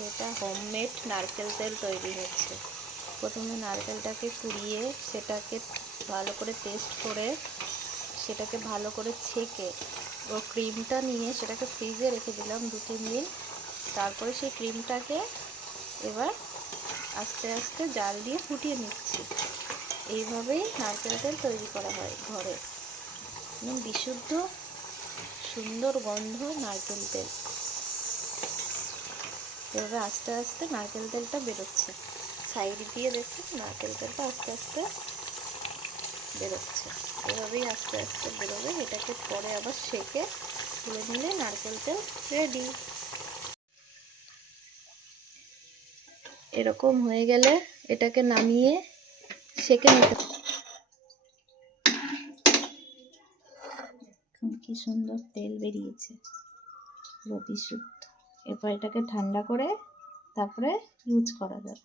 এটা হোমমেড নারকেল তেল তৈরি হচ্ছে। প্রথমে নারকেলটাকে কুড়িয়ে সেটাকে ভালো করে পেস্ট করে সেটাকে ভালো করে ছেঁকে ও ক্রিমটা নিয়ে সেটাকে ফ্রিজে রেখে দিলাম 2-3 দিন। তারপরে সেই ক্রিমটাকে এবার আস্তে আস্তে জাল দিয়ে ফুটিয়ে নিচ্ছি। এইভাবেই নারকেল তেল তৈরি করা হয় ঘরে, একদম বিশুদ্ধ সুন্দর গন্ধ নারকেল তেল। এভাবে আস্তে আস্তে নারকেল তেলটা বেরোচ্ছে, সাইড দিয়ে দেখুন নারকেল তেলটা আস্তে আস্তে বেরোচ্ছে। এভাবেই আস্তে আস্তে বেরোবে। এটাকে পরে আবার সেঁকে তুলে নিলে নারকেল তেল রেডি। এরকম হয়ে গেলে এটাকে নামিয়ে সেঁকে নিতে। কি সুন্দর তেল বেরিয়েছে, পুরো বিশুদ্ধ। এরপর এটাকে ঠান্ডা করে তারপরে ইউজ করা যাবে।